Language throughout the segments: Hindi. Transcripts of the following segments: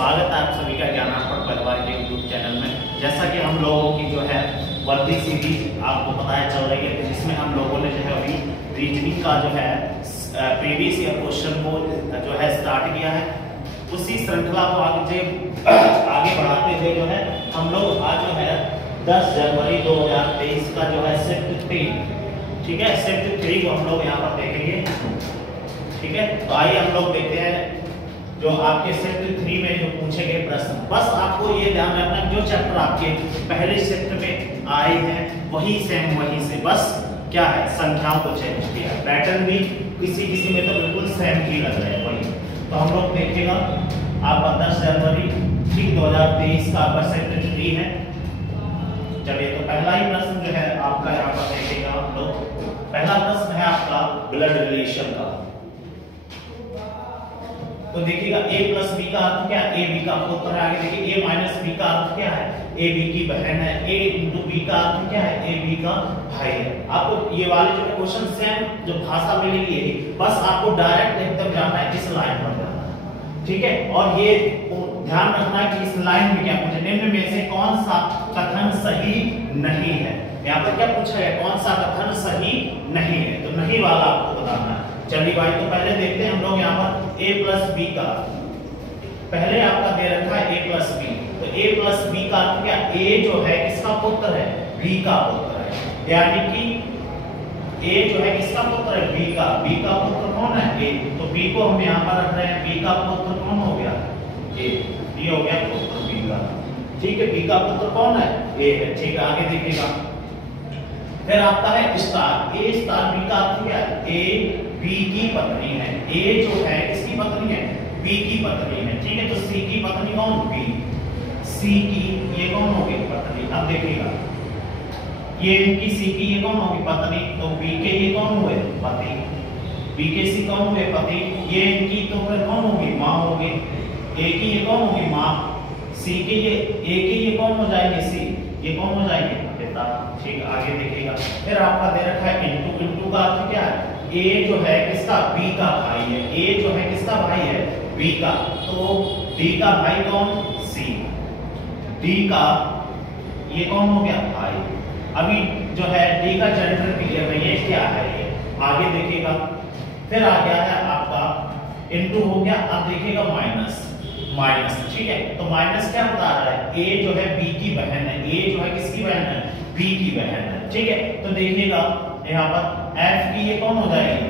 स्वागत है आप सभी का ज्ञानार्पण परिवार के यूट्यूब चैनल में। जैसा कि हम लोगों की जो है वर्दी सीरीज आपको पता है चल रही है, जिसमें हम लोगों ने जो है अभी रीजनिंग का जो है प्रीवियस ईयर क्वेश्चन को जो है स्टार्ट किया है। उसी श्रृंखला को आगे बढ़ाते हुए जो है हम लोग आज जो है 10 जनवरी 2023 का जो है शिफ्ट 3, ठीक है, शिफ्ट 3 को हम लोग यहाँ पर देखेंगे। ठीक है, तो आइए हम लोग देखते हैं जो आपके शिफ्ट 3 में जो पूछे गए प्रश्न। बस आपको ये ध्यान रखना जो चैप्टर आपके पहले शिफ्ट में आए हैं वही सेम वही से बस क्या है संख्याओं को चेंज किया, पैटर्न भी किसी में तो बिल्कुल सेम ही लग रहे हैं वही। तो हम लोग देखेगा आपका 10 जनवरी 2023 का आपका शिफ्ट 3 है। चलिए, तो पहला ही प्रश्न जो है आपका यहाँ पर देखेगा हम लोग। पहला प्रश्न है आपका ब्लड रिलेशन का। तो देखिएगा a प्लस बी का अर्थ क्या है, ए बी का पुत्र है। आगे देखिए a माइनस बी का अर्थ क्या है, ए बी की बहन है। a इंटू बी का अर्थ क्या है, ए बी का भाई है। आपको ये वाले जो क्वेश्चन सेम जो भाषा मिलेगी यही, बस आपको डायरेक्ट एकदम जाना है, इस लाइन पर जाना है, ठीक है। और ये ध्यान रखना है कि इस लाइन में क्या पूछे, निम्न में से कौन सा कथन सही नहीं है। यहाँ पर क्या पूछा है, कौन सा कथन सही नहीं है, तो नहीं वाला आपको बताना है। चलिए भाई, तो पहले देखते हैं हम लोग यहाँ पर a प्लस बी का। पहले आपका दे रखा है a प्लस बी, तो a प्लस बी का अर्थ क्या, a जो है किसका पुत्र है, b का पुत्र है। यानी कि a जो है किसका पुत्र है, b का पुत्र कौन है, a। तो b को हम यहाँ पर रख रहे हैं, b का पुत्र कौन हो गया, a। ये हो गया पुत्र b का, ठीक है। b का पुत्र कौन है, a है, ठीक है। आगे देखिएगा फिर आपका है स्टार, a स्टार b का अर्थ क्या है, a बी की पत्नी है। a जो है किसकी पत्नी है, b की पत्नी है, ठीक है। तो c की पत्नी कौन, b। c की ये कौन होगी, पत्नी। अब देखिएगा ये इनकी c की ये कौन होगी, पत्नी। तो b के ये कौन हुए, पति। b के c कौन हुए, पति। ये इनकी तो फिर कौन होगी, माँ होगी। a की ये कौन होगी, माँ। c के ये a के ये कौन हो जाएंगे, c ये कौन हो जाएंगे, पिता, ठीक। आगे देखिएगा फिर आपका दे रखा है इंटू, इंटू का अर्थ क्या है, a जो है किसका, b का भाई है। a जो है किसका भाई है, b का। तो d का भाई कौन, c। d का ये कौन हो गया, भाई। अभी जो है d का जेंडर क्लियर नहीं है, क्या है ये। आगे देखिएगा फिर आ गया है आपका इंटू हो गया। अब देखिएगा माइनस, ठीक है। तो माइनस क्या बता रहा है, a जो है b की बहन है। a जो है किसकी बहन है, b की बहन है, ठीक है। तो देखिएगा यहाँ पर f की ये कौन हो जाएगी,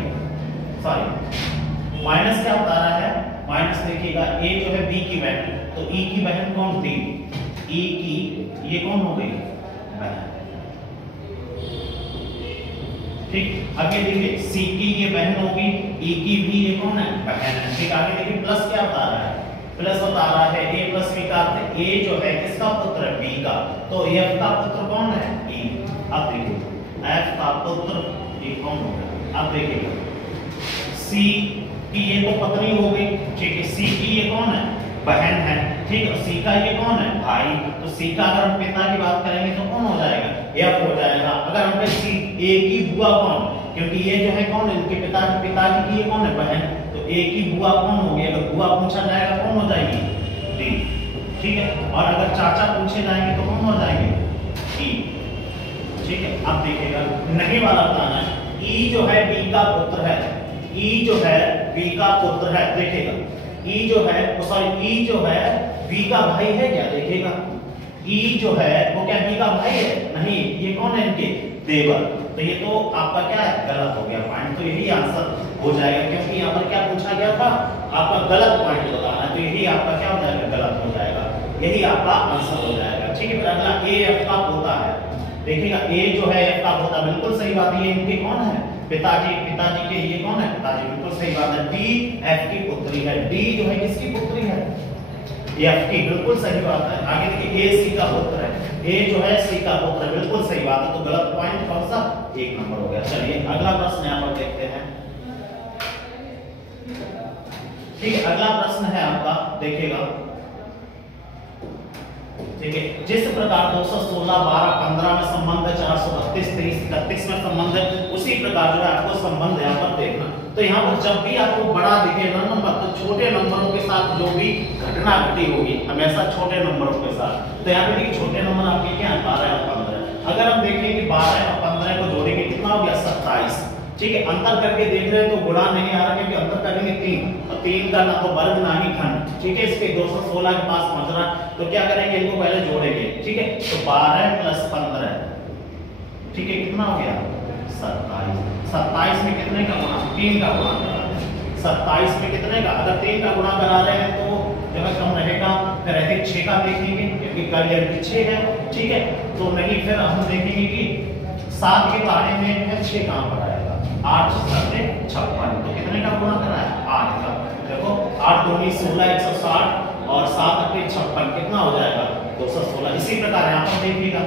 सॉरी माइनस क्या बता रहा है, माइनस देखिएगा a जो है b की बहन, तो e की बहन कौन थी, e की ये कौन हो गई, बहन, ठीक। आगे देखिए c की ये बहन होगी, e की भी ये कौन है, बहन है, ठीक। आगे देखिए प्लस क्या बता रहा है, प्लस बता रहा है a प्लस b का अर्थ a जो है किसका पुत्र है, b का। तो f का पुत्र कौन है, e। अब देखिए f का पुत्र ये कौन होगा। अब देखिएगा c की ये तो पत्नी हो गई, ठीक है। c की ये कौन है, बहन है, ठीक है। c का ये कौन है, भाई। तो c का अगर हम पिता की बात करेंगे तो कौन हो जाएगा, f हो जाएगा। अगर हम c a की बुआ कौन, क्योंकि ये जो है कौन, इनके पिताजी की ये कौन है, बहन। तो a की बुआ कौन होगी, अगर बुआ पूछा जाएगा कौन हो जाएगी, d, ठीक है। और अगर चाचा पूछे जाएंगे तो कौन हो जाएंगे, e, ठीक है। अब देखिएगा नहीं वाला बताना है, e जो है b का पुत्र है, e जो है b का पुत्र है। देखिएगा e जो है सॉरी e जो है b का भाई है क्या, देखिएगा e जो है वो क्या b का भाई है, नहीं। ये कौन है, इनके देवर। तो ये तो आपका क्या है, गलत हो गया पॉइंट। तो यही आंसर हो जाएगा, क्योंकि यहाँ पर क्या पूछा गया था, आपका गलत पॉइंट बताना है। तो यही आपका क्या हो जाएगा, गलत हो जाएगा, यही आपका आंसर हो जाएगा, ठीक है। फिर अगला a f का पोता है। देखिएगा a जो है f का पोता, बिल्कुल सही बात है। ये इनके कौन है, पिताजी के ये कौन है, पिताजी, बिल्कुल सही बात है। d f की पुत्री है, d जो है किसकी पुत्री है, f की, बिल्कुल सही बात है। आगे देखिए a c का पुत्र है, a जो है c का पुत्र है, बिल्कुल सही बात है। तो गलत पॉइंट कौन सा, 1 नंबर हो गया। चलिए अगला प्रश्न यहाँ पर देखते हैं, ठीक है। अगला प्रश्न है आपका, देखिएगा ठीक है। जिस प्रकार 216, 12, 15 में संबंध है, 432, 23, 31 में संबंध है, उसी प्रकार जो है आपको संबंध यहाँ पर देखना। तो यहाँ पर जब भी आपको बड़ा दिखे ना नंबर, तो छोटे नंबरों के साथ जो भी घटना घटी होगी हमेशा छोटे नंबरों के साथ। तो यहाँ पे देखिए छोटे नंबर आपके क्या है 12 और 15। अगर हम देखें कि 12 और 15 को जोड़ेंगे कितना हो गया 27। ठीक है, अंतर करके देख रहे हैं तो गुणा नहीं आ रहा क्योंकि अंतर करेंगे 3 और 3 का ना तो वर्ग ना ही खंड। ठीक है, इसके 216 के पास पहुंच रहा, तो क्या करेंगे इनको पहले जोड़ेंगे। ठीक है, तो 12 प्लस 15, ठीक है, कितना हो गया 27। 27 में कितने का गुणा, 3 का गुणा करा रहे हैं। 27 में कितने का, अगर 3 का गुणा करा रहे हैं तो जो है कम रहेगा, फिर ऐसे 6 का देखेंगे क्योंकि कलियर की 6 है। ठीक है, तो नहीं फिर हम देखेंगे कि 7 के बारे में है 6 कहां पर आएगा, 8 7 56, तो कितने का गुणा करा है 8 का। देखो 8 दूनी 16, 160 और 7 8 56 कितना हो जाएगा 216। इसी प्रकार यहाँ पर देखिएगा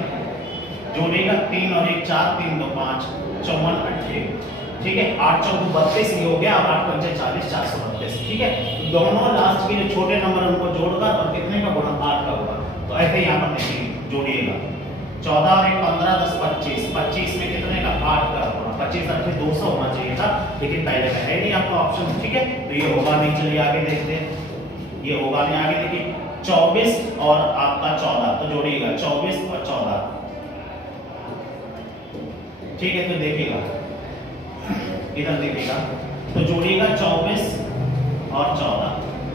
जोड़ेगा 3 और 1 4, 3 2 5, 54 28। ठीक है, 8 चौको 32 ये हो गया और 8 पंचे 40, 432। ठीक है, दोनों लास्ट के जो छोटे नंबर उनको जोड़कर और कितने का गुणा 8 का गुणा। तो ऐसे यहाँ पर देखिए जोड़िएगा 14 और 1 15 10 25, 25 में कितने का 8 का गुणा, 25 8 200 होना चाहिए था लेकिन पहले का है नहीं आपका ऑप्शन। ठीक है, तो ये होगा नहीं, चलिए आगे देखते हैं, ये होगा नहीं। आगे देखिए 24 और आपका 14, तो जोड़िएगा 24 और 14। ठीक है, तो देखिएगा इधर देखिएगा, तो जोड़िएगा 24 और 14।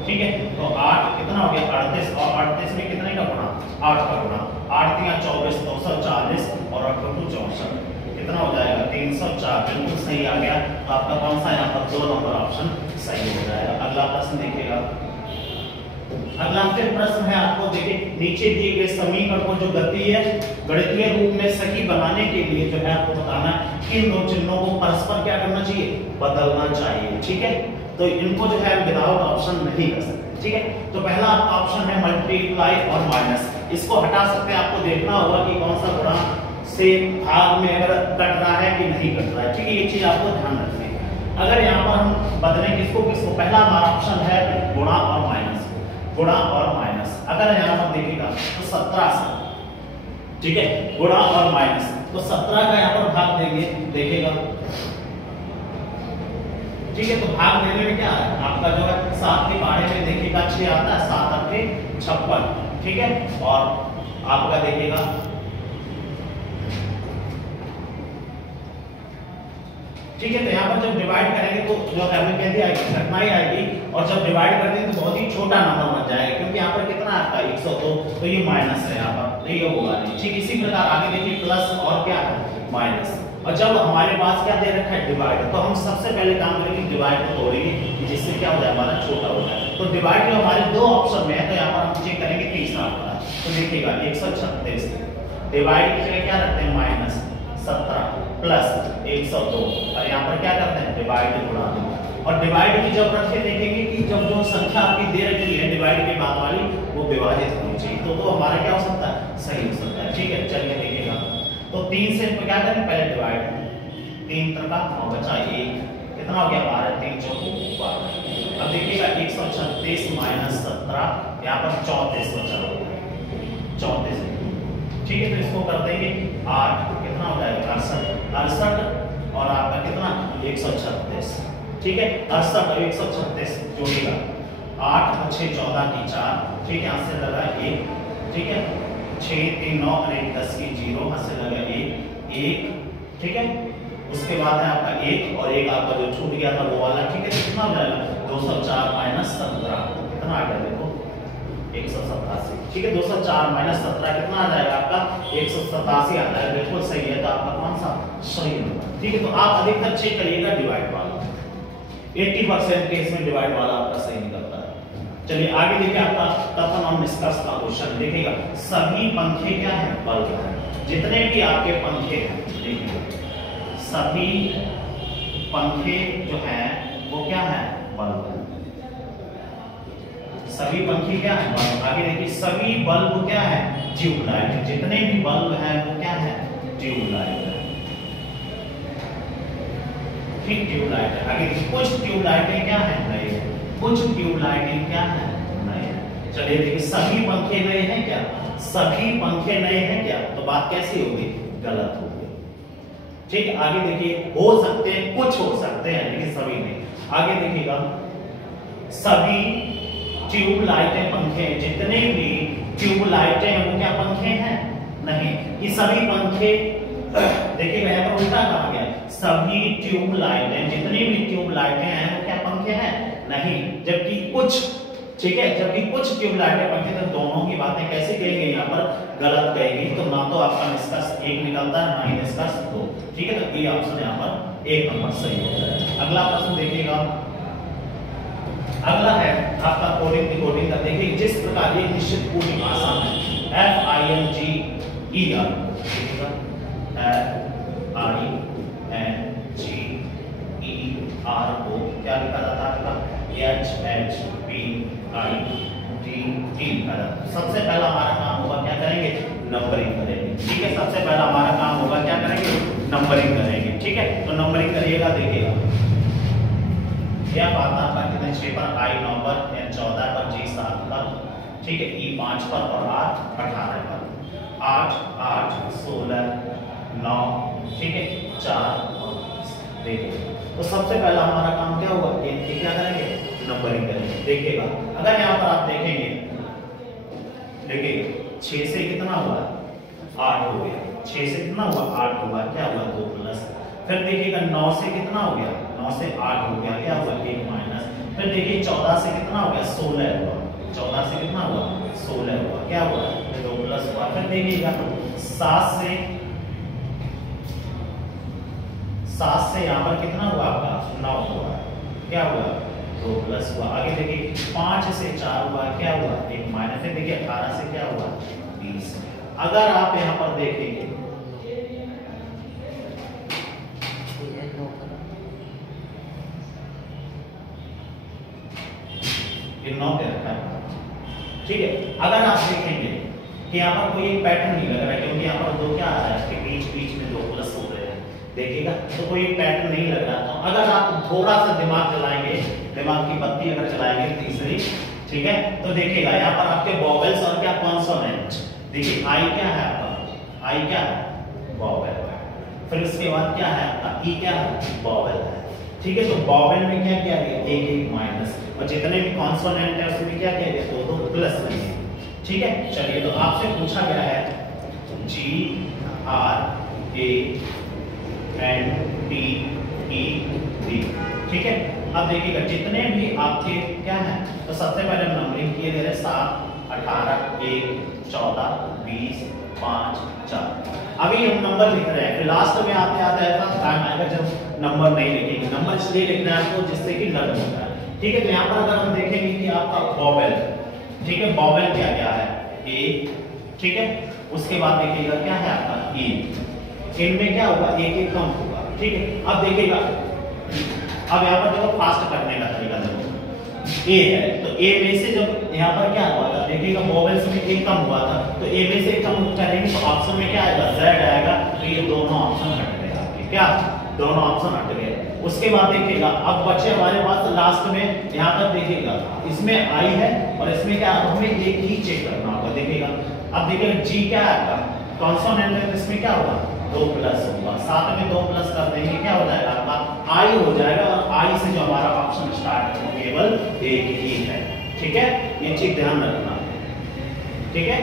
ठीक है, तो 8 कितना हो गया 38 और 38 में कितने का गुणा 8 का गुणा, 8 3 24, 240 और 8 2 64, कितना हो जाएगा 304। बिल्कुल सही आ गया। तो आपका कौन सा यहाँ पर 2 नंबर ऑप्शन सही हो जाएगा। अगला प्रश्न देखिएगा। अगला फिर प्रश्न है आपको, देखिए नीचे दिए गए समीकरण को जो गति है गणितीय रूप में सही बनाने के लिए जो है आपको बताना है कि इन दो चिन्हों को परस्पर क्या करना चाहिए, बदलना चाहिए। ठीक है, तो इनको जो है विदाउट ऑप्शन नहीं कर सकते। ठीक है, तो पहला ऑप्शन है मल्टीप्लाई और माइनस, इसको हटा सकते हैं। आपको देखना होगा कि कौन सा गुणा से भाग में अगर कट रहा है कि नहीं कट रहा है। ठीक है, ये चीज आपको ध्यान रखनी है। अगर यहाँ पर हम बदलें किसको किसको, पहला हमारा ऑप्शन है गुणा और माइनस, गुणा और माइनस। अगर यहाँ पर देखिएगा तो 17 से, ठीक है, गुणा और माइनस, तो 17 का यहाँ पर भाग देंगे, देखिएगा। ठीक है, तो भाग देने में क्या है आपका जो है 7 के बारे में देखिएगा 6 आता है, 7 8 56। ठीक है, और आपका देखिएगा ठीक है, तो यहाँ पर जब डिवाइड करेंगे तो जो हमें कहती आएगी घटना ही आएगी, और जब डिवाइड करते हैं तो बहुत ही छोटा नंबर बन जाएगा क्योंकि यहाँ पर कितना आपका 102, तो ये माइनस है यहाँ पर, तो ये होगा नहीं। ठीक, इसी प्रकार आगे देखिए प्लस और क्या है माइनस, और जब हमारे पास क्या दे रखा है डिवाइड, तो हम सबसे पहले काम करेंगे डिवाइड को तोड़ेंगे जिससे क्या हो जाए हमारा छोटा हो जाए। तो डिवाइड जो हमारे 2 ऑप्शन में है, तो यहाँ पर हम चेक करेंगे तीसरा वाला। तो देखिएगा 136 डिवाइड की जगह क्या रखते हैं माइनस 17 प्लस 102, और यहाँ पर क्या करते हैं डिवाइड गुणा 2। और डिवाइड की जब रख के देखेंगे कि जब जो संख्या आपकी दे रखी है डिवाइड के बाद वाली वो विभाजित होनी चाहिए, तो हमारा क्या हो सकता है सही हो सकता है। ठीक है, चलिए देखिएगा। तो 3 से क्या करें पहले डिवाइड, 3 का और बचा 1, कितना हो गया 12, 3 चौको 12। अब देखिएगा 136 माइनस 17, यहाँ पर 34 बचा होगा, 34। ठीक है, तो इसको कर देंगे 8, कितना हो जाएगा 68 और आपका कितना 136। ठीक है, 68 और 136 जोड़िएगा 8 और 6 14 की 4। ठीक है, यहाँ से लगा 1। ठीक है, 6 3 9 और 1 10 की 0, यहाँ से लगा 1। ठीक है, उसके बाद है आपका 1 और 1 आपका जो छूट गया था वो वाला। ठीक है, तो कितना हो जाएगा 204 माइनस 17, कितना आ गया देखो 187। ठीक है, 204 माइनस 17 कितना आ जाएगा आपका 187 आता है, बिल्कुल सही है। तो आपका कौन सा सही नंबर। ठीक है, तो आप अधिकतर चेक करिएगा डिवाइड वाला, 80% केस में डिवाइड वाला आपका सही निकलता है। चलिए आगे देखिए आपका कथन और निष्कर्ष का क्वेश्चन देखिएगा। सभी पंखे क्या है बल्ब है, जितने भी आपके पंखे हैं देखिए सभी पंखे जो हैं वो क्या है बल्ब है, सभी पंखे क्या है बल्ब। आगे देखिए सभी बल्ब क्या है ट्यूबलाइट, जितने भी बल्ब हैं वो क्या है ट्यूबलाइट है। ठीक, ट्यूबलाइट है। आगे कुछ ट्यूबलाइटें क्या है नए, कुछ ट्यूबलाइटें क्या है नए। चलिए देखिए, सभी पंखे नए हैं क्या? सभी पंखे नए हैं क्या? तो बात कैसी होगी? गलत होगी। ठीक है, आगे देखिए, हो सकते हैं, कुछ हो सकते हैं, लेकिन सभी नहीं। आगे देखिएगा, सभी ट्यूबलाइटें पंखे हैं। जितने भी ट्यूबलाइटें हैं वो क्या पंखे हैं? नहीं। ये सभी पंखे, देखिएगा यहाँ पर उल्टा कहा गया, सभी ट्यूबलाइटें, जितनी भी ट्यूबलाइटें हैं वो क्या पंखे हैं? नहीं। जबकि कुछ, ठीक है, जबकि कुछ ट्यूबलाइटें पंखे, तो दोनों की बातें कैसे कहेंगे? यहाँ पर गलत कहेंगे। तो ना तो आपका निष्कर्ष 1 निकलता है, ना ही निष्कर्ष 2। ठीक है, तो ये ऑप्शन यहाँ पर 1 नंबर सही होता है। अगला प्रश्न देखिएगा, अगला है आपका कोडिंग डिकोडिंग का। देखिए, जिस प्रकार ये निश्चित पूरी भाषा में FINGER, FINGER को क्या लिखा जाता है? आपका HHPIDD लिखा जाता है। सबसे पहला हमारा काम होगा, क्या करेंगे? नंबरिंग करेंगे। ठीक है, सबसे पहला हमारा काम होगा, क्या करेंगे? नंबरिंग करेंगे। ठीक है, तो नंबरिंग करिएगा। देखिएगा, यह बात आपका कितने 6 पर, I 9 पर, N 14 पर, G 7 पर, ठीक है, E 5 पर और R 18 पर। 8 8 16 9, ठीक है, 4 और 20। देखिए, तो सबसे पहला हमारा काम क्या हुआ? ये क्या करेंगे? नंबरिंग करेंगे। देखिएगा, अगर यहाँ पर आप देखेंगे, देखिए 6 से कितना हुआ? 8 हो गया। 6 से कितना हुआ? 8 हुआ। क्या हुआ? 2 प्लस। फिर देखिएगा 9 से कितना हो गया? 9 से 8 हो गया। क्या हुआ? 1 माइनस। फिर देखिए 14 से कितना हो गया? 16 हुआ। 14 से कितना हुआ? 16 हुआ। क्या हुआ? 2 प्लस हुआ। फिर देखिएगा 7 से यहाँ पर कितना हुआ? आपका 9 हुआ। क्या हुआ? 2 प्लस हुआ। आगे देखिए 5 से 4 हुआ। क्या हुआ? 1 माइनस। फिर देखिए 18 से क्या हुआ? 20। अगर आप यहाँ पर देखेंगे, ये 9 पे रखा है। ठीक है, अगर आप देखेंगे कि यहाँ पर कोई एक पैटर्न नहीं लग रहा है, क्योंकि यहाँ पर 2 क्या आ रहा है? इसके बीच बीच में 2 प्लस हो रहे हैं। देखिएगा, तो कोई पैटर्न नहीं लग रहा। तो अगर आप थोड़ा सा दिमाग चलाएंगे, दिमाग की बत्ती अगर चलाएंगे तीसरी, ठीक है, तो देखिएगा यहाँ पर आपके वोवेल्स और क्या कॉन्सोनेंट। देखिए आई क्या है आपका? आई क्या है? वोवेल। फिर उसके बाद क्या है आपका? ई क्या है? वोवेल है। ठीक है, तो वोवेल में क्या किया गया? 1 1 माइनस, और जितने भी कॉन्सोनेंट है उसमें क्या किया गया? 2 2 प्लस लगे। ठीक है, चलिए, तो आपसे पूछा गया है GRANTED। ठीक है, अब देखिएगा जितने भी आपके क्या है, तो सबसे पहले नंबरिंग किए गए 7 18 1 14 20 5 4। अभी हम नंबर लिख रहे हैं, फिर लास्ट में आते आते ऐसा टाइम आएगा जब नंबर नहीं लिखेंगे। नंबर इसलिए लिखना है आपको जिससे कि लर्न होता है। ठीक है, तो यहाँ पर अगर हम देखेंगे कि आपका वोवेल, ठीक है, वोवेल क्या क्या है? ए, ठीक है, उसके बाद देखिएगा क्या है आपका? ई। इनमें क्या होगा? एक एक कम होगा। ठीक है, अब देखिएगा, अब यहाँ पर देखो फास्ट करने का तरीका देखो। ए है, तो ए में से जब यहाँ पर क्या हुआ था? देखिएगा वोवेल्स में एक कम हुआ था, तो ए में से कम करेंगे तो ऑप्शन में क्या आएगा? जेड आएगा। तो ये दोनों ऑप्शन हट गए आपके। क्या? दोनों ऑप्शन हट गए। उसके बाद देखिएगा अब बचे हमारे पास लास्ट में, यहाँ पर देखिएगा इसमें आई है और इसमें क्या, हमें एक ही चेक करना होगा। देखिएगा, अब देखिएगा जी क्या है आपका? कॉन्सोनेंट है, तो इसमें क्या होगा? 2 प्लस होगा। साथ में 2 प्लस कर देंगे, क्या हो जाएगा आपका? आई हो जाएगा। और आई से जो हमारा ऑप्शन स्टार्ट है केवल एक ही है। ठीक है, ये चीज ध्यान रखना। ठीक है,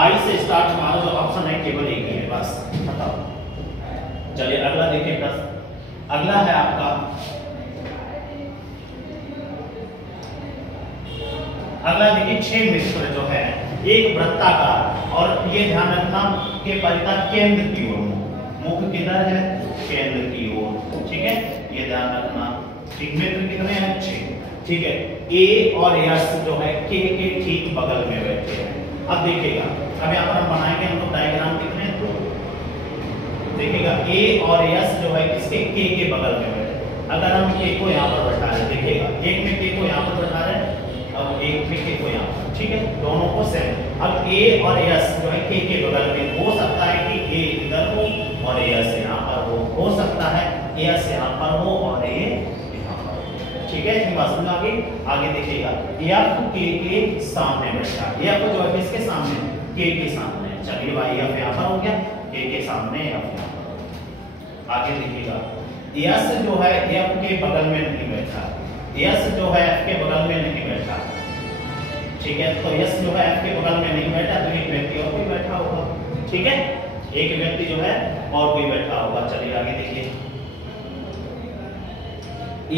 आई से स्टार्ट हमारा जो ऑप्शन है केवल एक ही है, बस बताओ। चलिए अगला देखिए प्रश्न। अगला है आपका, अगला देखिए 6 मित्र जो है एक वृत्ताकार, और ये ध्यान रखना के परिता केंद्र की ओर, मुख किधर है? केंद्र की ओर। ठीक है, ये ध्यान रखना। ठीक, मित्र कितने हैं? 6। ठीक है, ए और एस जो है के ठीक बगल में बैठे हैं। अब देखिएगा, अब यहाँ पर हम बनाएंगे हम लोग डायग्राम कितने? 2। देखिएगा ए और एस जो है किसके? के बगल में बैठे। अगर हम के को यहाँ पर बैठा रहे, देखिएगा एक में के को यहाँ पर बैठा रहे और एक में के को यहाँ पर। ठीक है, दोनों को सेम। अब ए और एस जो है के बगल में, हो सकता है कि ए इधर हो और एस यहाँ पर हो सकता है एस यहाँ पर हो और ए यहाँ पर हो। ठीक है, इतनी बात समझ आ गई। आगे देखिएगा एफ के सामने बैठा है, एफ जो है किसके सामने, के सामने। चलिए भाई एफ यहाँ पर हो गया, के सामने एफ यहाँ पर। आगे देखिएगा यस जो है एफ के बगल में नहीं बैठा, यस जो है एफ के बगल में नहीं बैठा, ठीक है। तो यस जो है एफ के बगल में नहीं बैठा, तो एक व्यक्ति और भी बैठा होगा, ठीक है, एक व्यक्ति जो है और भी बैठा होगा। चलिए आगे देखिए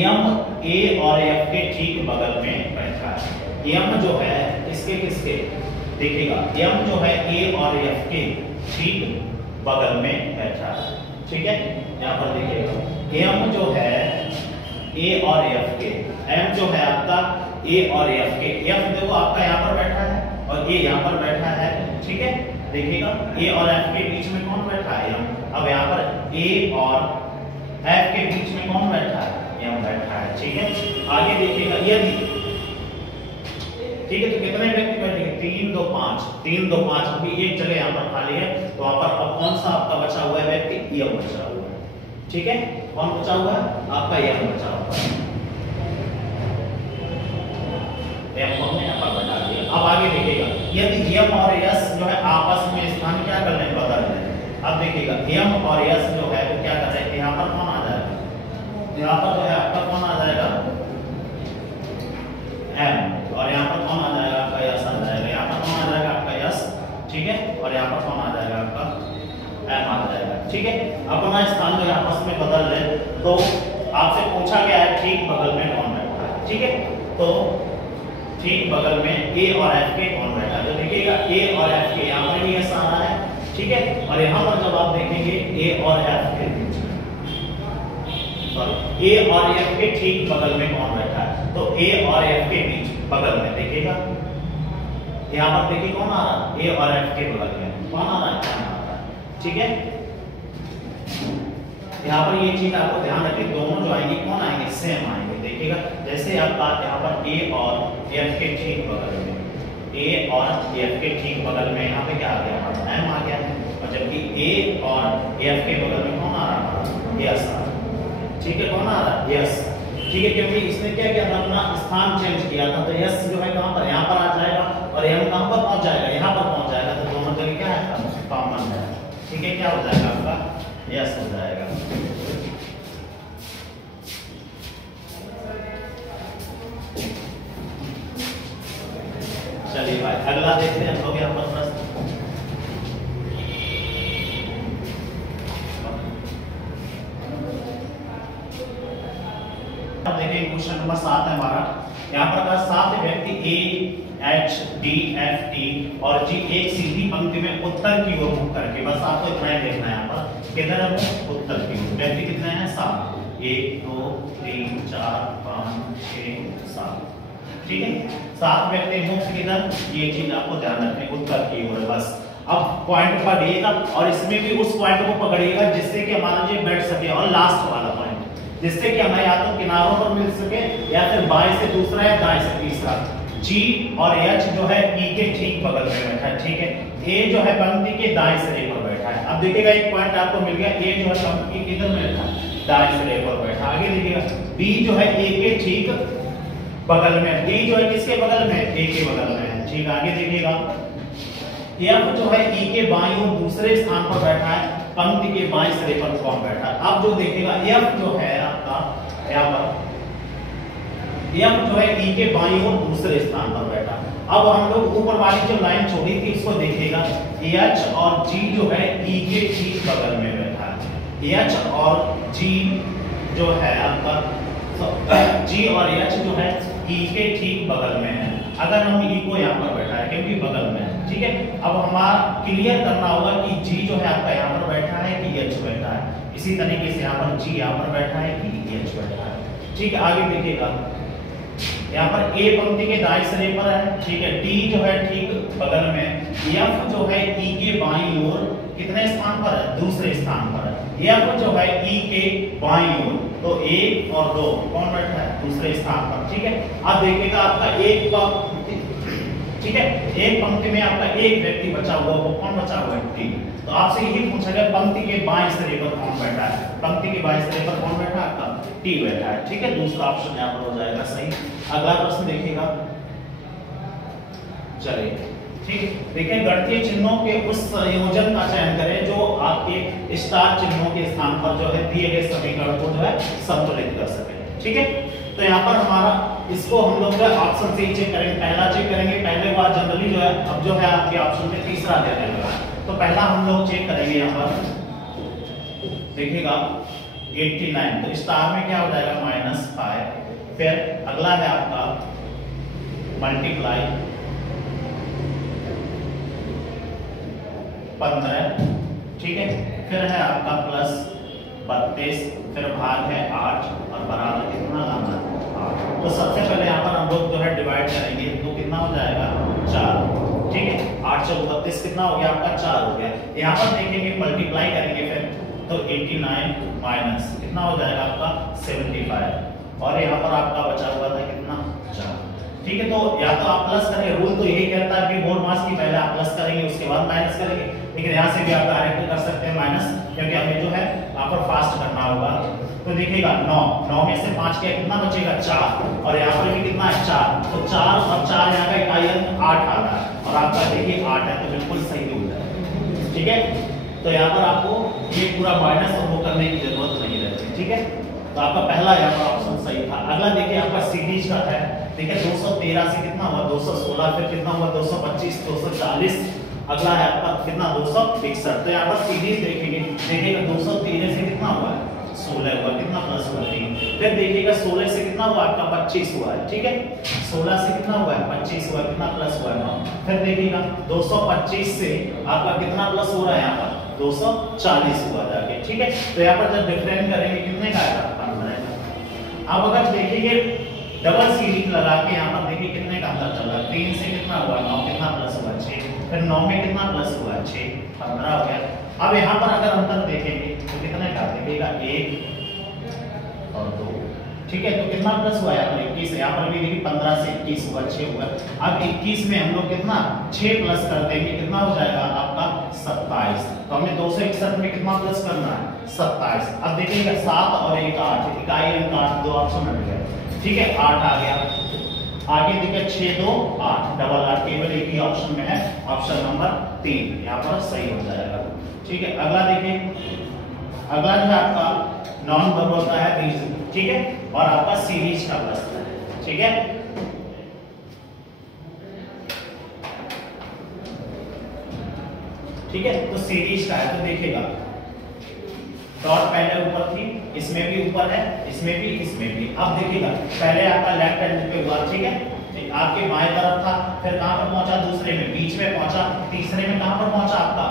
एम ए और एफ के ठीक बगल में बैठा है। एम जो है इसके किसके, देखिएगा एम जो है ए और एफ के ठीक बगल में बैठा है, ठीक है। यहाँ पर देखिएगा एम जो है ए और एफ के, एम जो है आपका ए और एफ के, एफ देखो आपका यहाँ पर बैठा है और ए यहाँ पर बैठा है, ठीक है। देखिएगा ए और एफ के बीच में कौन बैठा है, एम। अब यहाँ पर ए और एफ के बीच में कौन बैठा है, एम बैठा है, ठीक है। आगे देखिएगा यदि, ठीक है, तो कितने व्यक्ति बैठेंगे, 3 2 5, 3 2 5, अभी एक जगह यहाँ पर खाली है, तो वहां पर अब कौन सा आपका बचा हुआ है व्यक्ति, एम बचा हुआ है, ठीक है। कौन बचा हुआ है, आपका एम बचा हुआ है, एम को हमने यहाँ पर बता दिया। अब आगे देखिएगा यदि एम और एस जो है आपस में स्थान क्या कर लें, बदल लें। अब देखिएगा एम और एस जो है वो क्या कर रहे हैं, यहाँ पर कौन आ जाएगा, यहाँ पर जो है आपका कौन आ जाएगा, एम, और यहाँ पर कौन आ जाएगा, आपका यस आ जाएगा, यहाँ पर कौन आ जाएगा, आपका यस, ठीक है, और यहाँ पर कौन आ जाएगा, आपका एम आ जाएगा, ठीक है। अपना स्थान जो है आपस में बदल ले, तो आपसे पूछा गया है ठीक बगल में कौन बैठा है, ठीक है। तो ठीक बगल में ए और एफ के कौन बैठा है, तो देखिएगा ए और एफ के यहाँ पर भी यस आ रहा है, ठीक है। और यहाँ पर जब आप देखेंगे ए और एफ के बीच में, सॉरी, ए और एफ के ठीक बगल में कौन बैठा है, तो ए और एफ के बीच बगल में देखिएगा यहाँ पर देखिए कौन आ रहा है, ए और एफ के बगल में कौन आ रहा है, ठीक है। यहाँ पर ये चीज आपको ध्यान रखिए, दोनों जो आएंगे कौन आएंगे, सेम आएंगे। देखिएगा जैसे आपका यहाँ पर ए और एफ के ठीक बगल में, ए और एफ के ठीक बगल में यहाँ पे क्या आ गया, एम आ गया, और जबकि ए और एफ के बगल में कौन आ रहा है, यस आ रहा, ठीक है, कौन आ रहा है, यस, ठीक है। क्योंकि इसने क्या किया था, अपना स्थान चेंज किया था, तो यस जो है कहां पर, यहां पर आ जाएगा, और एम कहां पर पहुंच जाएगा, यहां पर पहुंच जाएगा, तो दोनों जगह क्या है, कॉमन है, ठीक है। क्या हो जाएगा आपका, यस हो जाएगा। चलिए भाई अगला देखते हैं, हो गया आपका प्रश्न। अब देखिए क्वेश्चन नंबर 7 है हमारा, यहाँ पर का 7 व्यक्ति A H D F T और जी एक सीधी पंक्ति में उत्तर की ओर मुख करके, बस आपको इतना ही देखना है, यहाँ पर किधर है, उत्तर की ओर। व्यक्ति कितने हैं, 7, 1 2 3 4 5 6 7, ठीक है। 7 व्यक्ति मुख किधर, ये चीज आपको ध्यान रखनी, उत्तर की ओर, बस। अब पॉइंट पकड़िएगा और इसमें भी उस पॉइंट को पकड़िएगा जिससे कि मान लीजिए बैठ सके, और लास्ट वाला पॉइंट जिससे कि हमें या तो किनारों पर मिल सके, या फिर बाएं से दूसरा या दाएं से तीसरा। जी और एच जो है ई के ठीक बगल में बैठा है, ठीक है। ए जो है पंक्ति के दाएं सिरे पर बैठा है। अब देखिएगा एक पॉइंट आपको मिल गया, ए जो है पंक्ति के किधर में बैठा है, दाएं सिरे पर बैठा। आगे देखिएगा बी जो है ए के ठीक बगल में, डी जो है किसके बगल में, ए के बगल में है, ठीक। आगे देखिएगा एफ जो है ई के बाईं ओर दूसरे स्थान पर बैठा है, पंक्ति के बाएं सिरे पर कौन बैठा है। अब जो देखिएगा एफ जो है आपका यहाँ पर, एफ जो है ई के बाईं ओर दूसरे स्थान पर बैठा। अब हम लोग ऊपर वाली जो लाइन छोड़ी थी उसको देखिएगा, एच और जी जो है ई के ठीक बगल में बैठा है। एच और जी जो है आपका, जी और एच जो है ई के ठीक बगल में है। अगर हम ई को यहाँ पर बैठा है क्योंकि बगल में है, ठीक है। अब हमारा क्लियर करना होगा कि जी जो है आपका यहाँ पर बैठा है कि एच बैठा है। इसी तरीके से यहाँ पर जी यहाँ पर बैठा है कि एच बैठा है, ठीक है। आगे देखिएगा यहाँ पर ए पंक्ति के दाएं सिरे पर है, ठीक है। डी जो है ठीक बगल में, एफ जो है ई के बाईं ओर कितने स्थान पर है, दूसरे स्थान पर है। एफ जो है ई के बाईं ओर, तो 1 और 2 कौन बैठा है, दूसरे स्थान पर, ठीक है। अब देखिएगा आपका एक ठीक है, एक पंक्ति में आपका एक व्यक्ति बचा हुआ, वो कौन बचा हुआ है? टी। तो आपसे यही पूछा गया पंक्ति के बाएं सिरे पर कौन बैठा है? पंक्ति के बाएं सिरे पर कौन बैठा है? आपका टी बैठा है। ठीक है, दूसरा ऑप्शन यहाँ पर हो जाएगा सही। अगला प्रश्न देखिएगा, चलिए ठीक, देखिए गणितीय चिन्हों के उस संयोजन का चयन करें जो आपके स्टार चिन्हों के स्थान पर जो है दिए गए समीकरण को जो है संतुलित कर सके। ठीक है, तो यहाँ पर हमारा इसको हम लोग जो ऑप्शन से चेक करेंगे, पहला चेक करेंगे, पहले बार जनरली जो है, अब जो है आपके ऑप्शन में तीसरा देने लगा। तो पहला हम लोग चेक करेंगे यहाँ पर, देखिएगा 89, तो स्टार में क्या हो जाएगा? -5। फिर अगला है आपका मल्टीप्लाई 15, ठीक है, फिर है आपका प्लस 32, फिर भाग है 8 और बराबर कितना लाना है? 8। तो सबसे पहले यहाँ पर हम लोग जो है डिवाइड करेंगे, तो कितना हो जाएगा? 4। ठीक है, 8 से 32 कितना हो गया आपका? 4 हो गया। यहाँ पर देखेंगे मल्टीप्लाई करेंगे फिर, तो 89 माइनस कितना हो जाएगा आपका? 75, और यहाँ पर आपका बचा हुआ था कितना? 4। ठीक है, तो या तो आप प्लस करेंगे, रूल तो यही कहता है कि बोर्ड मास की पहले आप प्लस करेंगे उसके बाद माइनस करेंगे, लेकिन यहाँ से भी आप डायरेक्ट कर सकते हैं माइनस, क्योंकि हमें जो है यहाँ पर फास्ट करना होगा। तो देखिएगा 9 में से 5 किया कितना बचेगा? 4, और यहाँ पर भी कितना है? 4। तो 4 और 4 यहाँ का इकाई अंक 8 आ रहा है, और आपका देखिए 8 है, तो बिल्कुल सही रूल है। ठीक है, तो यहाँ पर आपको ये पूरा माइनस और वो करने की जरूरत नहीं रहती। ठीक है, तो आपका पहला यहाँ पर ऑप्शन सही था। अगला देखिए आपका सीरीज का है, देखिए 213 से कितना हुआ? 216, फिर कितना हुआ? 225, 240, अगला है आपका कितना? 261। तो यहाँ पर सीरीज देखेंगे, देखिएगा 213 से कितना हुआ? 16 हुआ, कितना प्लस हुआ? 3। फिर देखिएगा 16 से कितना हुआ? आपका 25 हुआ है। ठीक है, 16 से कितना हुआ है? 25 हुआ, कितना प्लस हुआ है? 9। फिर देखिएगा 225 से आपका कितना प्लस हो रहा है? यहाँ पर 240 हुआ जाके। ठीक है, तो यहाँ पर जब डिफरेंट करेंगे कितने का आएगा? 15 का। अब अगर देखेंगे डबल सीरीज लगा के यहाँ पर देखिए कितने का अंतर चल रहा है? 3 से कितना हुआ? 9, कितना प्लस हुआ? 6, फिर 9 में कितना प्लस हुआ? 6, 15 हो गया। अब यहाँ पर अगर अंतर देखेंगे तो कितने का? देखिएगा 1 और 2। ठीक है, तो कितना प्लस हुआ? यहाँ पर 21, यहाँ पर भी देखिए 15 से 21 हुआ, 6 हुआ। अब 21 में हम लोग कितना 6 प्लस कर देंगे, कितना हो जाएगा आपका? 27। तो हमें 261 में कितना प्लस करना है? 27। अब देखिएगा 7 और 1 8, इकाई अंक 8, दो ऑप्शन मिल गए। ठीक है, 8 आ गया। आगे देखिए 6 2 8, डबल 8 केवल एक ही ऑप्शन में है, ऑप्शन नंबर 3 यहाँ पर सही हो जाएगा। ठीक है, अगला देखिए, अगला जो है आपका नॉन बराबर का है रीजन। ठीक है, और आपका सीरीज का प्रश्न है। ठीक है, ठीक है, तो सीरीज का है, तो देखिएगा डॉट पहले ऊपर थी, इसमें भी ऊपर है, इसमें भी, इसमें भी। अब देखिएगा पहले आपका लेफ्ट हैंड पे हुआ, ठीक है, आपके बाएं तरफ था, फिर कहां पर पहुंचा? दूसरे में, बीच में पहुंचा, तीसरे में कहां पर पहुंचा आपका?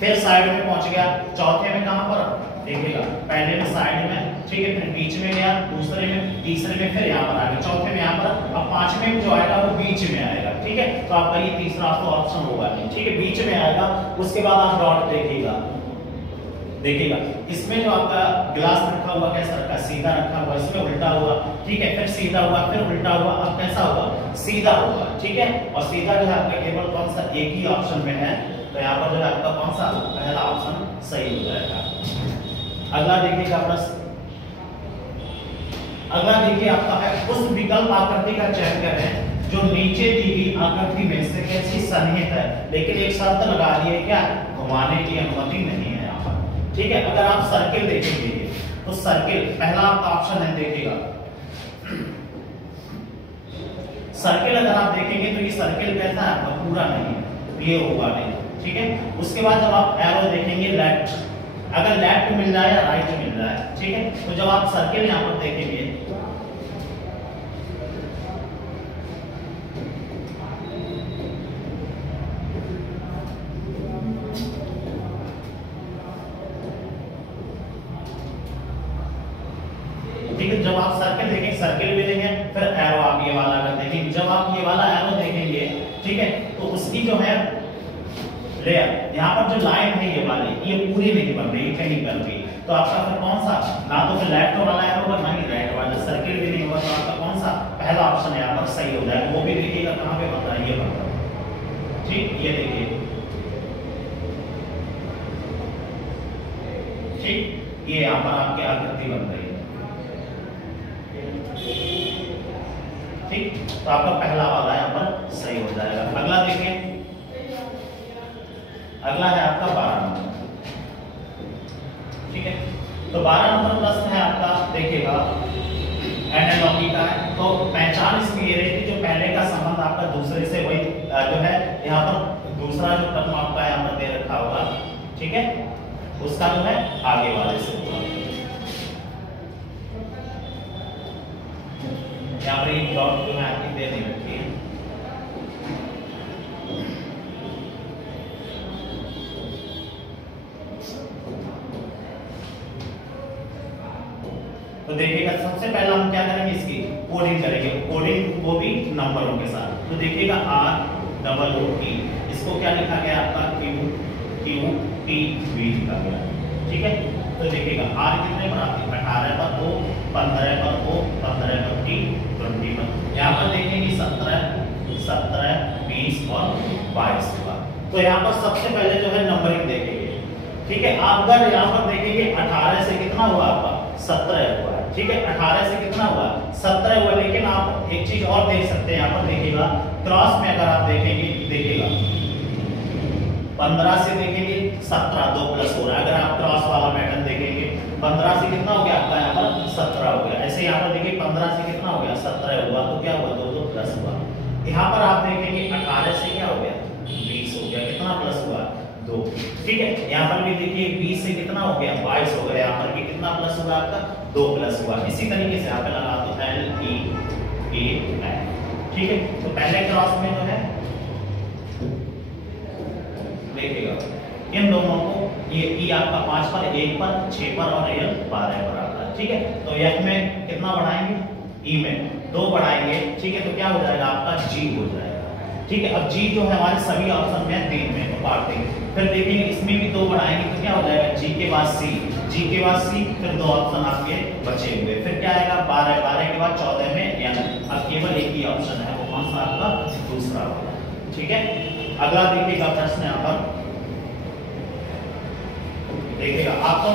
फिर साइड में पहुंच गया, चौथे में कहां पर? देखिएगा पहले में साइड में, ठीक है, फिर बीच में गया, दूसरे में, तीसरे में, फिर यहाँ पर आ गया, चौथे में यहाँ पर, अब पांचवें में जो आएगा वो बीच में आएगा। ठीक है, तो आपका ये तीसरा आपको ऑप्शन होगा नहीं। ठीक है, बीच में आएगा, उसके बाद आप डॉट देखिएगा, देखिएगा इसमें जो आपका गिलास रखा हुआ कैसा रखा? सीधा रखा हुआ, इसमें उल्टा हुआ। ठीक है, फिर सीधा हुआ, फिर उल्टा हुआ, अब कैसा होगा? सीधा होगा। ठीक है, और सीधा जो है आपका केवल कौन सा? एक ही ऑप्शन में है, तो यहाँ पर जो है आपका कौन सा? पहला ऑप्शन सही हो जाएगा। अगला देखिएगा प्रश्न, अगला देखिए आपका है उस विकल्प आकृति का चयन करें जो नीचे दी गई आकृति में से कैसी सन्निहित है, लेकिन एक शर्त लगा दी है, क्या? घुमाने की अनुमति नहीं है यहाँ पर। ठीक है, अगर आप सर्किल देखेंगे तो सर्किल पहला आपका ऑप्शन है, देखिएगा सर्किल अगर आप देखेंगे तो ये सर्किल कैसा है? आपका पूरा नहीं है, ये होगा नहीं। ठीक है, उसके बाद जब आप एरो देखेंगे लेफ्ट, अगर लेफ्ट मिल जाए या राइट मिल जाए, ठीक है, तो जब आप सर्किल यहाँ पर देखेंगे ठीक है, जब आप सर्किल देखेंगे, सर्किल भी देखेंगे, फिर एरो आप ये वाला अगर देखेंगे, जब आप ये वाला एरो देखेंगे, ठीक है, तो उसकी जो है लेयर, यहाँ पर जो लाइन है ये वाली, ये पूरी नहीं बन रही, कहीं बन रही, तो आपका फिर कौन सा? ना तो फिर लेफ्ट वाला एरो होगा, ना ही राइट वाला, सर्किल भी नहीं होगा, तो आपका कौन सा? पहला ऑप्शन यहाँ पर सही हो जाएगा। वो भी देखिएगा कहाँ पे बन रहा है? ये बन रहा है। ठीक, ये देखिए, ठीक, ये यहाँ पर आपकी आकृति बन रही है। ठीक, तो आपका पहला वाला यहाँ पर सही हो जाएगा। अगला देखिए, अगला है आपका 12 नंबर। ठीक है, तो 12 नंबर प्रश्न है आपका, देखिएगा एनालॉजी का है। तो पहचान इसकी ये रही कि जो पहले का संबंध आपका दूसरे से वही जो है यहाँ पर दूसरा जो टर्म आपका यहाँ पर दे रखा होगा, ठीक है, उसका जो है आगे वाले से होगा। यहाँ पर एक डॉट जो है आपकी दे नहीं रखी है। तो देखिएगा सबसे पहला हम क्या करेंगे, इसकी कोडिंग करेंगे, कोडिंग वो भी नंबरों के साथ। तो देखिएगा R-O-O-T, इसको क्या लिखा गया आपका Q-T-V लिखा गया। ठीक है, तो देखिएगा R कितने पर आती है, 18 पर O, 15 पर O, 15 पर T, 20 पर। यहाँ पर देखेंगे 17, 20 और 22 का। तो यहाँ पर सबसे पहले जो है नंबरिंग देखेंगे। ठीक है, आप अगर यहाँ पर देखेंगे 18 से कितना हुआ आपका 17 हुआ। ठीक है, 18 से कितना हुआ 17 हुआ। लेकिन आप एक चीज और देख सकते हैं, यहाँ पर देखिएगा क्रॉस में अगर आप देखेंगे, देखिएगा 15 से देखेंगे 17, 2 प्लस हो रहा है। अगर आप क्रॉस वाला पैटर्न देखेंगे 15 से कितना हो गया आपका यहाँ पर 17 हो गया। ऐसे यहाँ पर देखिए 15 से कितना हो गया 17 हुआ, तो क्या हुआ 2 प्लस हुआ। यहाँ पर आप देखेंगे 18 से क्या हो गया 20 हो गया, कितना प्लस हुआ 2। ठीक है, यहाँ पर भी देखिए 20 से कितना हो गया 22 हो गया, यहाँ पर भी कितना प्लस हुआ आपका 2 प्लस हुआ। इसी तरीके से आप लगा दो L-E-A-N। ठीक है, तो पहले क्रॉस में जो है देखिएगा इन दोनों को, ये E आपका 5 पर, 1 पर, 6 पर और L 12 पर आता है। ठीक है, तो F में कितना बढ़ाएंगे, E में 2 बढ़ाएंगे। ठीक है, तो क्या हो जाएगा आपका G हो जाएगा। ठीक है, अब G जो है हमारे सभी ऑप्शन में 3 में, तो काट देंगे। फिर देखेंगे इसमें भी 2 बढ़ाएंगे तो क्या हो जाएगा G के बाद C, G के बाद C, फिर 2 ऑप्शन आपके बचे हुए। फिर क्या आएगा 12, 12 के बाद 14 में N। अब केवल एक ही ऑप्शन है, वो कौन सा आपका दूसरा होगा। ठीक है, अगला देखिएगा प्रश्न यहाँ पर देखिएगा आपको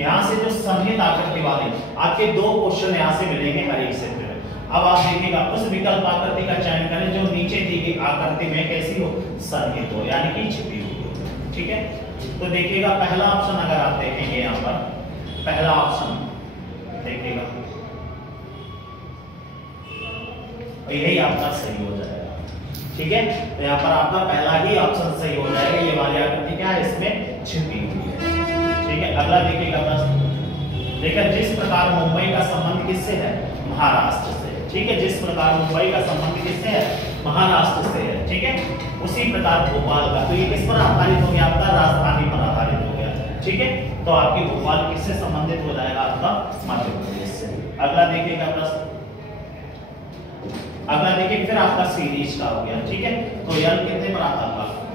यहाँ से जो समहित आकृति वाले आपके 2 क्वेश्चन यहाँ से मिलेंगे हर एक क्षेत्र में। अब आप देखिएगा उस विकल्प आकृति का चयन करें जो नीचे दी गई आकृति में कैसी हो, समहित हो, यानी कि छिपी हुई हो। ठीक है, तो देखिएगा पहला ऑप्शन अगर आप देखेंगे यहाँ पर, पहला ऑप्शन देखिएगा तो यही आपका सही हो जाएगा। ठीक है, तो यहाँ पर आपका पहला ही ऑप्शन सही हो जाएगा। ये वाली आकृति क्या है, इसमें छिपी हुई है। ठीक है, अगला देखिएगा प्रश्न, देखिए जिस प्रकार मुंबई का संबंध किससे है, महाराष्ट्र से। ठीक है, जिस प्रकार मुंबई का संबंध किससे है, महाराष्ट्र से है। ठीक है, उसी प्रकार भोपाल का, तो ये किस पर आधारित हो गया आपका, राजधानी पर आधारित हो गया। ठीक है, तो आपकी भोपाल किससे संबंधित हो जाएगा, आपका मध्य प्रदेश से। अगला देखिएगा प्रश्न, अगला देखिए फिर आपका सीरीज का हो गया। ठीक है, तो L कितने पर आता है,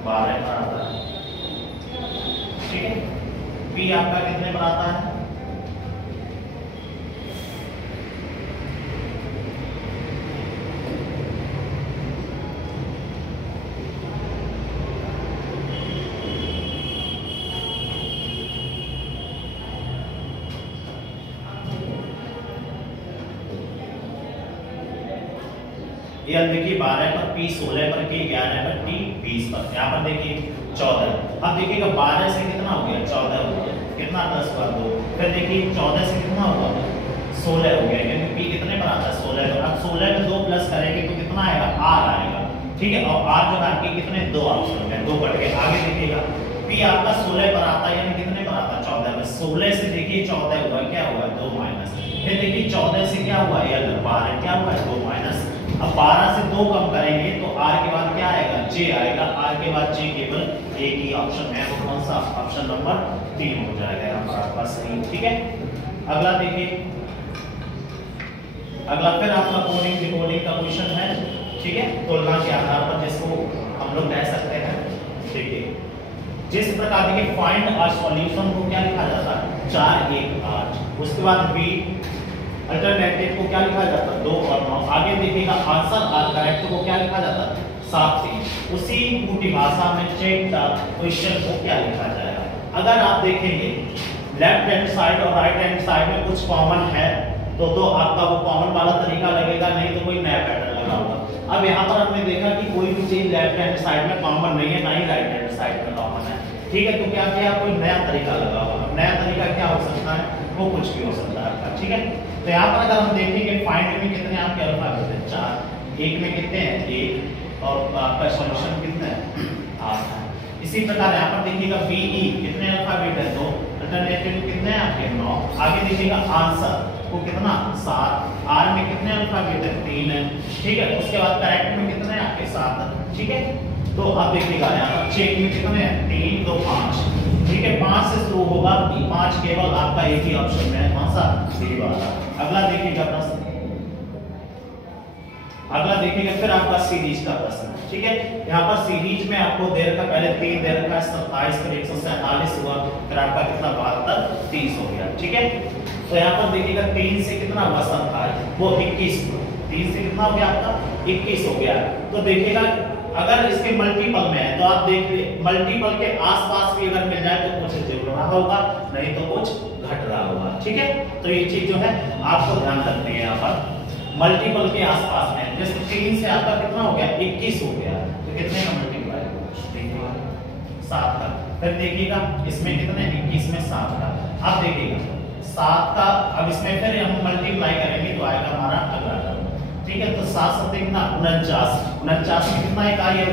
12 पर आता है। ठीक है, P आपका कितने पर आता है, L देखिए 12 पर, P 16 पर, K 11 पर, T 20 पर। यहाँ पर देखिए 14। अब देखिएगा 12 से कितना हो गया 14 हो गया, कितना प्लस हुआ 2। फिर देखिए 14 से कितना हुआ 16 हो गया, क्योंकि P कितने पर आता है 16 पर। अब 16 में 2 प्लस करेंगे तो कितना आएगा R आएगा। ठीक है, और R जो आपके कितने 2 ऑप्शन है, 2 कट गए। आगे देखिएगा P आपका 16 पर आता है, यानी कितने पर आता है 14 पर। 16 से देखिए 14 हुआ, क्या हुआ 2 माइनस। फिर देखिए 14 से क्या हुआ L 12, क्या हुआ 2 माइनस। अब 12 से 2 कम करेंगे तो R के बाद क्या आएगा J आएगा। R के बाद J केवल एक ही ऑप्शन है, वो कौन सा, ऑप्शन नंबर 3 हो जाएगा यहाँ पर आपका सही। ठीक है, अगला देखिए, अगला फिर आपका कोडिंग डिकोडिंग का क्वेश्चन है। ठीक है, तुलना के आधार पर जिसको हम लोग कह सकते हैं। ठीक है, जिस प्रकार देखिए फाइंड अ सॉल्यूशन को क्या लिखा जाता है 4 1 8, उसके बाद बी अल्टरनेटिव को क्या लिखा जाता है 2 और 9। आगे देखिएगा आंसर और करेक्ट को क्या लिखा जाता है 7 3। उसी कूटी भाषा में चेक द क्वेश्चन को क्या लिखा जाएगा। अगर आप देखेंगे लेफ्ट हैंड साइड और राइट हैंड साइड में कुछ कॉमन है तो आपका वो कॉमन वाला तरीका लगेगा, नहीं तो कोई नया पैटर्न लगा होगा। अब यहाँ पर हमने देखा कि कोई भी चीज लेफ्ट हैंड साइड में कॉमन नहीं है, ना ही राइट हैंड साइड में कॉमन है, ठीक है। तो क्या किया, कोई नया तरीका लगा होगा। नया तरीका क्या हो सकता है, वो कुछ भी हो सकता है, ठीक है। तो यहाँ पर अगर हम देखेंगे फाइंड में कितने आपके अल्फाबेट हैं, 4, एक में कितने हैं, 1, और आपका सॉल्यूशन कितने हैं, 8 है। इसी प्रकार यहाँ पर देखिएगा बीई कितने अल्फाबेट है, 2, अल्टरनेटिव कितने हैं आपके, 9। आगे देखिएगा आंसर को कितना, 7, आर में कितने अल्फाबेट है, 3 है, ठीक है। उसके बाद करेक्ट में कितने हैं आपके, 7, ठीक है। तो अब देखिएगा यहाँ पर चेक में कितने हैं, 3, 2, 5, ठीक है। 5 से शुरू होगा, 5 केवल आपका एक ही ऑप्शन में है, कौन सा, डी वाला। अगला देखिएगा प्रश्न, अगला देखिएगा फिर आपका सीरीज का प्रश्न, ठीक है। यहाँ पर सीरीज में आपको दे रखा, पहले 3 दे रखा है, 27 फिर 147 हुआ, फिर आपका कितना 72, 30 हो गया, ठीक है। तो यहाँ पर देखिएगा 3 से कितना हुआ 27, वो 21, 3 से कितना हो गया आपका 21 हो गया। तो देखिएगा अगर इसके मल्टीपल में है तो आप देखिए मल्टीपल के आसपास भी अगर मिल जाए तो कुछ जुड़ रहा होगा, नहीं तो कुछ घट रहा होगा, ठीक है। तो ये चीज जो है आपको ध्यान रखनी है यहाँ पर, मल्टीपल के आसपास में। जैसे 3 से आपका कितना हो गया, 21 हो गया, तो कितने का मल्टीप्लाई, 7 का। फिर देखिएगा इसमें कितने, 21 में 7 का। अब देखिएगा 7 का, अब इसमें फिर हम मल्टीप्लाई करेंगे तो आएगा हमारा अगला टर्म, ठीक है। तो 7 7 कितना, 49, 49 में कितना एक आई,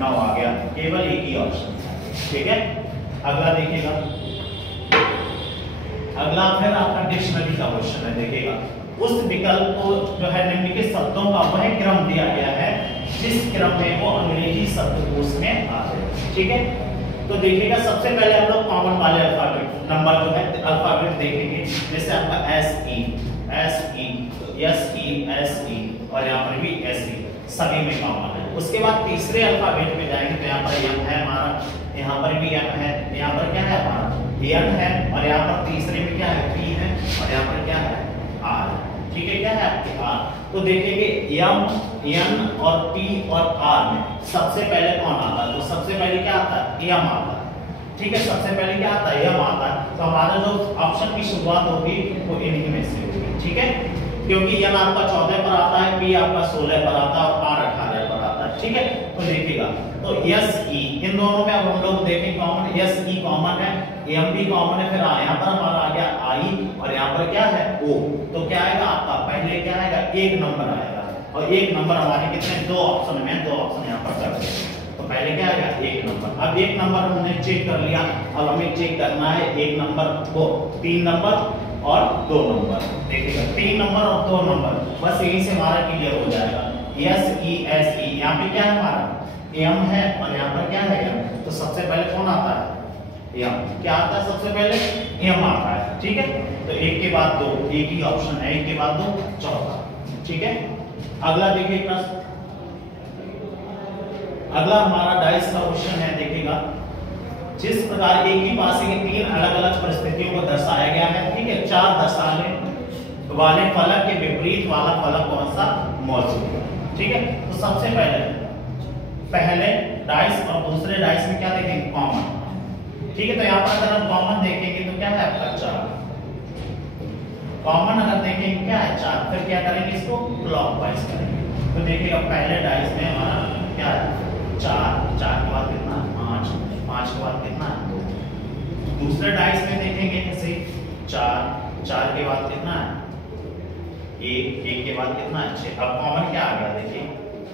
9 आ गया, केवल एक ही ऑप्शन है, ठीक है। अगला देखिएगा, अगला फिर आपका डिक्शनरी का क्वेश्चन है। देखिएगा उस विकल्प को जो है निम्नलिखित शब्दों का वह क्रम दिया गया है जिस क्रम में वो अंग्रेजी शब्दकोश में आते हैं, ठीक है। तो देखिएगा सबसे पहले हम लोग कॉमन वाले अल्फाबेट नंबर जो है अल्फाबेट देखेंगे, जैसे आपका SE, SE, SE, SE और यहाँ पर भी SE सभी में कॉमन है। उसके बाद तीसरे अल्फाबेट में जाएंगे तो यहाँ पर M है हमारा, यहाँ पर भी M है, यहाँ पर क्या है हमारा N है, और यहाँ पर तीसरे में क्या है P है, और यहाँ पर क्या है R, ठीक है। क्या है आपके R। तो देखेंगे M, N और P और R में सबसे पहले कौन आता है, तो सबसे पहले क्या आता है, M आता है, ठीक है। सबसे पहले क्या आता है, M आता है। तो हमारा जो ऑप्शन की शुरुआत होगी वो इन्हीं में से होगी, ठीक है। क्योंकि N आपका 14 पर आता है, P आपका 16 पर आता है और R 18 पर आता है, ठीक है। तो देखिएगा तो SE इन दोनों में अब हम लोग देखें कॉमन, SE कॉमन है, M भी कॉमन है, फिर यहाँ पर हमारा आ गया I और यहाँ पर क्या है O। तो क्या आएगा आपका, पहले क्या आएगा, 1 नंबर आएगा, और 1 नंबर हमारे कितने, 2 ऑप्शन में, 2 ऑप्शन यहाँ पर कर देंगे। तो पहले क्या आएगा, 1 नंबर। अब 1 नंबर हमने चेक कर लिया, अब हमें चेक करना है 1 नंबर को, 3 नंबर और 2 नंबर। देखिएगा 3 नंबर और 2 नंबर, बस यही से हमारा क्लियर हो जाएगा। SE, SE यहाँ पे क्या है हमारा M है, और यहाँ पर क्या है M। तो सबसे पहले कौन आता है, M। क्या आता है सबसे पहले, M आता है, ठीक है। तो 1 के बाद 2, एक ही ऑप्शन है, 1 के बाद 2 चौथा, ठीक है। अगला देखिए प्रश्न, अगला हमारा डाइस का क्वेश्चन है। देखिएगा जिस प्रकार एक ही पासे की 3 अलग अलग परिस्थितियों को दर्शाया गया है, ठीक है। 4 दर्शाने वाले फलक के विपरीत वाला फलक कौन सा मौजूद है, ठीक है। तो सबसे पहले डाइस और दूसरे डाइस में क्या देखेंगे, कॉमन, ठीक है। तो यहाँ पर अगर हम कॉमन देखेंगे तो क्या है आपका 4, कॉमन अगर देखेंगे क्या है 4, फिर क्या करेंगे, इसको क्लॉकवाइज करेंगे। तो देखिएगा पहले डाइस में हमारा क्या है 4, 4 के बाद कितना 5, 5 के बाद कितना 2। दूसरे डाइस में देखेंगे जैसे 4, 4 के बाद कितना है 1, 1 के बाद कितना है 6। अब कॉमन क्या आ गया देखिए,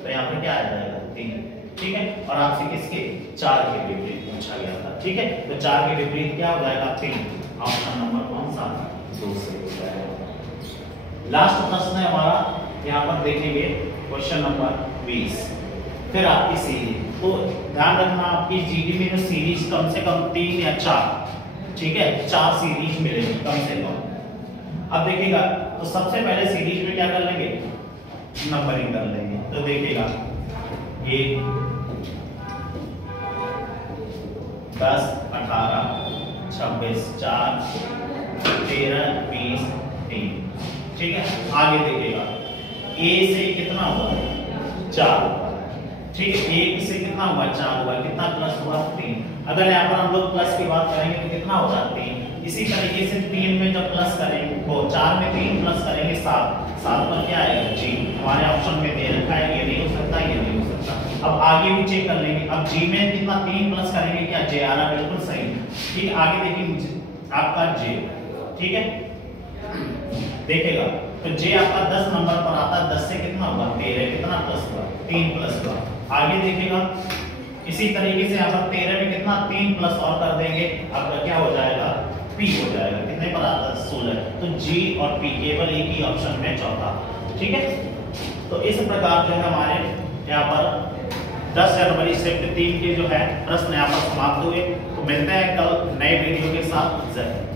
तो यहाँ पर क्या आ जाएगा 3, ठीक है। और आपसे किसके 4 के विपरीत पूछा गया था, ठीक है। तो 4 के विपरीत क्या हो जाएगा 3, ऑप्शन नंबर कौन सा 2 से हो जाएगा। लास्ट प्रश्न है हमारा, यहाँ पर देखेंगे क्वेश्चन नंबर 20। फिर आपकी सीरीज, तो ध्यान रखना आपकी जीडी में जो सीरीज कम से कम 3 या 4, ठीक है, 4 सीरीज मिलेगी कम से कम। अब देखिएगा तो सबसे पहले सीरीज में क्या कर लेंगे, नंबरिंग कर लेंगे। तो देखिएगा 1, 10, 18, 26, 4, 13, 20, 3, ठीक है। आगे देखिएगा A से कितना होगा 4, ठीक है, 1 से कितना हुआ 4 हुआ, कितना प्लस हुआ 3। अगर यहाँ पर हम लोग प्लस की बात करेंगे तो कितना होगा 3। इसी तरीके से 3 में जब प्लस करेंगे वो 4 में 3 प्लस करेंगे 7, 7 पर क्या आएगा जी, हमारे ऑप्शन में दे रखा है, ये नहीं हो सकता, ये नहीं हो सकता। अब आगे भी चेक कर लेंगे, अब जी में कितना 3 प्लस करेंगे क्या जे आ रहा, बिल्कुल सही। ठीक, आगे देखिए आपका जे, ठीक है देखेगा तो जे आपका 10 नंबर पर आता है, 10 से कितना हुआ 13, कितना प्लस हुआ 3 प्लस हुआ। आगे देखेगा इसी तरीके से यहाँ पर 13 में कितना 3 प्लस और कर देंगे, आपका क्या हो जाएगा पी हो जाएगा, कितने पर आता है 16। तो जी और पी केवल एक ही ऑप्शन में चौथा। ठीक है, तो इस प्रकार जो है हमारे यहाँ पर 10 जनवरी शिफ्ट 3 के जो है प्रश्न यहाँ पर समाप्त हुए। तो मिलते हैं कल नए वीडियो के साथ।